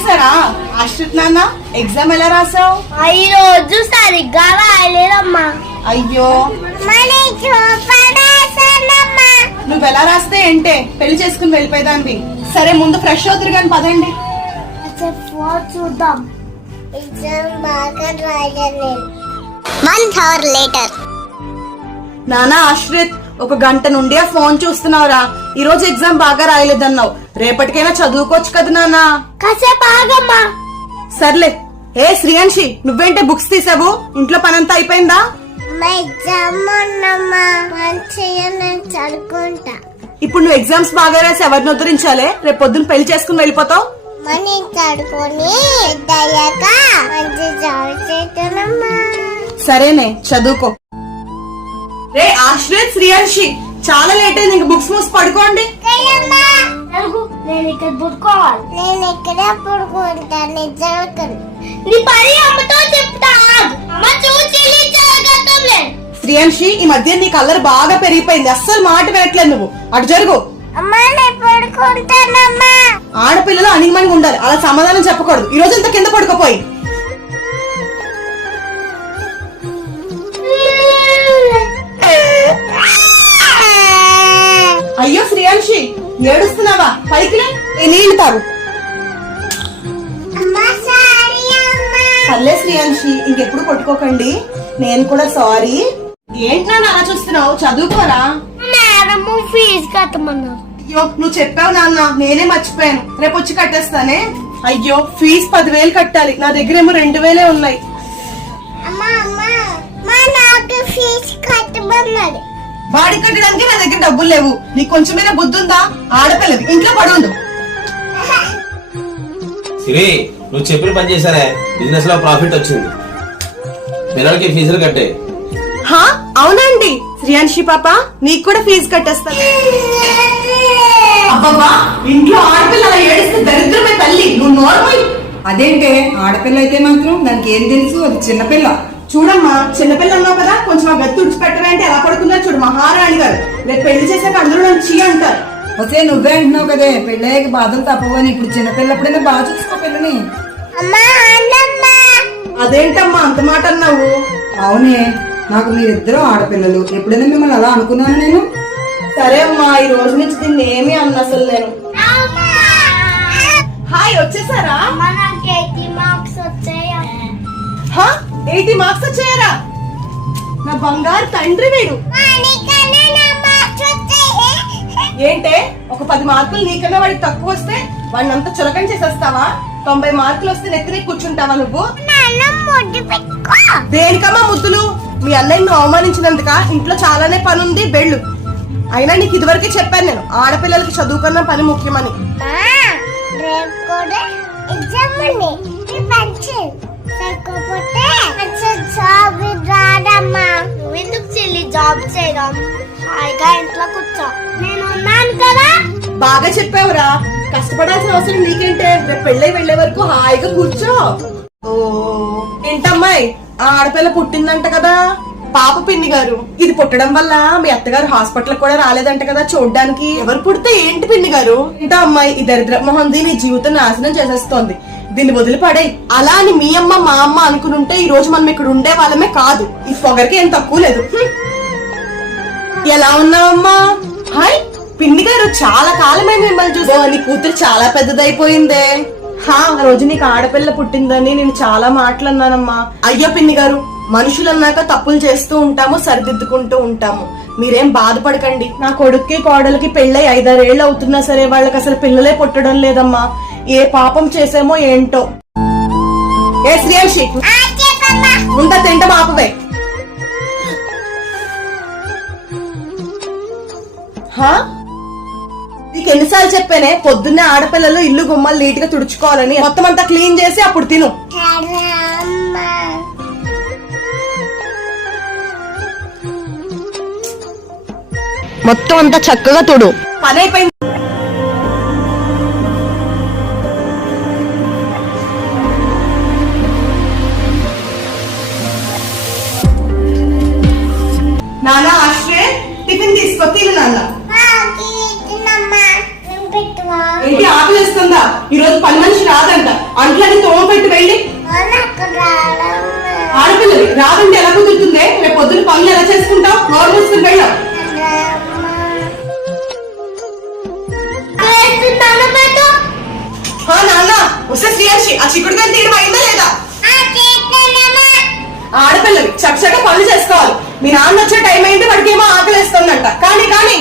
వచ్చేసారా? ఆశ్రిత్ నాన్న, ఎగ్జామ్ ఎలా రాసావు? ఈ రోజు సరిగ్గా రాయలేదమ్మా. అయ్యో, నువ్వు ఎలా రాస్తే ఏంటే, పెళ్లి చేసుకుని వెళ్ళిపోయేదాన్ని. సరే ముందు ఫ్రెష్ అవుతురు కానీ పదండి. చూద్దాం. ఎగ్జామ్ బాగా రాయలేదు. 1 hour later. నానా ఆశ్రిత్, ఒక గంట నుండి ఆ ఫోన్ చూస్తున్నావురా. ఈ రోజు ఎగ్జామ్ బాగా రాయలేదన్నావు, రేపటికైనా చదువుకోవచ్చు కదా నానా. కాసేపు ఆగమ్మా. సర్లే. ఏ శ్రీయాన్షి, నువ్వేంటే బుక్స్ తీసావు? ఇంట్లో పనంతా అయిపోయిందా? ఎగ్జామ్ ఉన్నమ్మా, మంచిగా నేను చదువుకుంటా. ఇప్పుడు నువ్వు ఎగ్జామ్స్ బాగా రాసి ఎవరిని ఉద్ధరించాలే? రేపు పొద్దున్న పెళ్లి చేసుకుని వెళ్ళిపోతావు. మనీ చదువుకొని పెద్దయ్యాక మంచి జాబ్ చేస్తానమ్మా. సరేనే, చదువుకో. రే ఆశ్రిత్, శ్రీయాన్షి, చాలా లేట్ అయింది, ఇంక బుక్స్ మూసి పడుకోండి. నేను ఇక్కడ పడుకోవాలి. నేను ఇక్కడే పడుకుంటాను. నిజంగా నీ పని అమ్మతో చెప్తా. అమ్మ చూసి శ్రీయాన్షి, ఈ మధ్య నీ కలర్ బాగా పెరిగిపోయింది, అస్సలు మాట వినట్లేదు నువ్వు. అటు జరుగు. ఆడపిల్లలు అణిగిమణిగా ఉండాలి, అలా సమాధానం చెప్పకూడదు. ఈ రోజు అంతా కింద పడుకోపోయి. అయ్యో శ్రీయాన్షి, ఏడుస్తున్నావా? పైకి నీళ్లు తాగు. పర్లే శ్రీయాన్షి, ఇంకెప్పుడు కొట్టుకోకండి. నేను కూడా సారీ. ఏంటి నాన్న అలా చూస్తున్నావు? చదువుకోరా. మేడం ఫీజు కట్టమన్నారు. అయ్యో, నువ్వు చెప్పావు నాన్న, నేనే మర్చిపోయాను. రేపు వచ్చి కట్టేస్తానే. అయ్యో, ఫీజు 10,000 కట్టాలి, నా దగ్గర ఏమో 2,000 ఉన్నాయి. వాడికి కట్టడానికి నా దగ్గర డబ్బులు లేవు. నీకు కొంచెమైనా బుద్ధి ఉందా? ఆడపిల్లది, ఇంట్లో పడుండు. సిరి, నువ్వు చెప్పిన పని చేశానే, బిజినెస్ లో ప్రాఫిట్ వచ్చింది. పిల్లలకి ఫీజులు కట్టే. అవునండి శ్రీయాన్షి పాప, నీకు కూడా ఫీజు కట్టేస్తాను. అబ్బబ్బా, ఇంట్లో ఆడపిల్ల అలా ఏడిస్తే దరిద్రమే తల్లి. నువ్వు నోర్మల్. అదేంటే, ఆడపిల్ల అయితే మాత్రం దానికి ఏం తెలుసు? అది చిన్నపిల్ల. చూడమ్మా, చిన్నపిల్ల అన్నావు కదా, కొంచెం ఆ గత్తి ఉడిచిపెట్టవంటే ఎలా పడుకుంటారు చూడు. మహారాణి గారు రేపు పెళ్లి చేశాక అందరూ నన్ను చీ అంటారు. వచ్చే నువ్వే అంటున్నావు కదే, పెళ్ళయ్యాక బాధలు తప్పవని. ఇప్పుడు చిన్నపిల్లప్పుడైనా బాగా చూసుకో పిల్లని. అదేంటమ్మా అంత మాట అన్నావు? అవునే, నాకు మీరిద్దరూ ఆడపిల్లలు. ఎప్పుడైనా మిమ్మల్ని అలా అనుకున్నాను నేను? సరే అమ్మా, ఈ రోజు నుంచి దీన్ని ఏమీ అన్న అసలు నేను. హాయ్, వచ్చేసారా? 80 మార్క్స్ వచ్చాయా? 80 మార్క్స్ వచ్చాయరా? నా బంగారు తండ్రి వీడు. ఏంటే, ఒక 10 మార్కులు నీకన్నా వాడికి తక్కువ వస్తే వాడిని అంతా చులకం చేసేస్తావా? 90 మార్కులు వస్తే నెత్తిని కూర్చుంటావా నువ్వు? దేనికమ్మా ముద్దులు? మీ అన్నయ్యను అవమానించినందుక? ఇంట్లో చాలానే పని ఉంది, వెళ్ళు. అయినా నీకు ఇదివరకే చెప్పాను నేను, ఆడపిల్లలకి చదువుకున్న పని ముఖ్యమని. ఎందుకు చెల్లి జాబ్ చేయడం? హాయిగా ఇంట్లో కూర్చో, నేను ఉన్నాను కదా. బాగా చెప్పావురా, కష్టపడాల్సిన అవసరం నీకేంటే? రేపు పెళ్ళై వెళ్లే వరకు హాయిగా కూర్చో. ఓ ఏంటమ్మాయి, ఆడపిల్ల పుట్టిందంట కదా? పాప పిన్ని గారు, ఇది పుట్టడం వల్ల మీ అత్తగారు హాస్పిటల్ కూడా రాలేదంట కదా చూడ్డానికి. ఎవరు పుడితే ఏంటి పిన్ని గారు? ఏంటో అమ్మాయి, ఈ దరిద్ర మొహం దీని జీవితం నాశనం చేసేస్తోంది. దీన్ని వదిలిపడే. అలా అని మీ అమ్మ మా అమ్మ అనుకునుంటే ఈ రోజు మనం ఇక్కడ ఉండే వాళ్ళమే కాదు. ఈ పొగరికి ఏం తక్కువ లేదు. ఎలా ఉన్నావమ్మా? హాయ్ పిన్ని గారు, చాలా కాలమే మిమ్మల్ని చూసా. నీ కూతురు చాలా పెద్దదైపోయిందే. ఆ రోజు నీకు ఆడపిల్ల పుట్టిందని నేను చాలా మాటలన్నానమ్మా. అయ్యో పిన్ని గారు, మనుషులన్నాక తప్పులు చేస్తూ ఉంటాము, సరిదిద్దుకుంటూ ఉంటాము. మీరేం బాధపడకండి. నా కొడుక్కి కోడలికి పెళ్ళై 5-6 ఏళ్ళు అవుతున్నా సరే వాళ్ళకి అసలు పిల్లలే పుట్టడం లేదమ్మా. ఏ పాపం చేసామో ఏంటో. ఏ శ్రీయాన్షి, ఉందా తింట బాపవే. నీకు ఎన్నిసార్లు చెప్పానే, పొద్దున్నే ఆడపిల్లలు ఇల్లు గుమ్మలు నీట్ గా తుడుచుకోవాలని. మొత్తం అంతా క్లీన్ చేసి అప్పుడు తిను. మొత్తం అంతా చక్కగా తుడు. పని అయిపోయింది. నానా ఆశ్రయ, టిఫిన్ తీసుకో. తిను నాన్న. ఏంటి ఆకలి ఆకలిస్తుందా? ఈ రోజు పని మనిషి రాదంట, అంట్లని తోమ పెట్టి వెళ్ళి. నాకు రావడం ఆడపిల్లవి రాదంటే ఎలా కుదురుతుందే? రేపు పొద్దున పనులు ఎలా చేసుకుంటావు? నోరు మూసుకుని వెళ్ళావు. నాన్న వస్తే శ్రీహర్షి, ఆ చిక్కుడుకాయలు తీయడం అయిందా లేదా? ఆడపిల్లవి చక్కగా పనులు చేసుకోవాలి. మీ నాన్న వచ్చే టైం అయింది, వాడికి ఏమో ఆకలిస్తుందంట. కానీ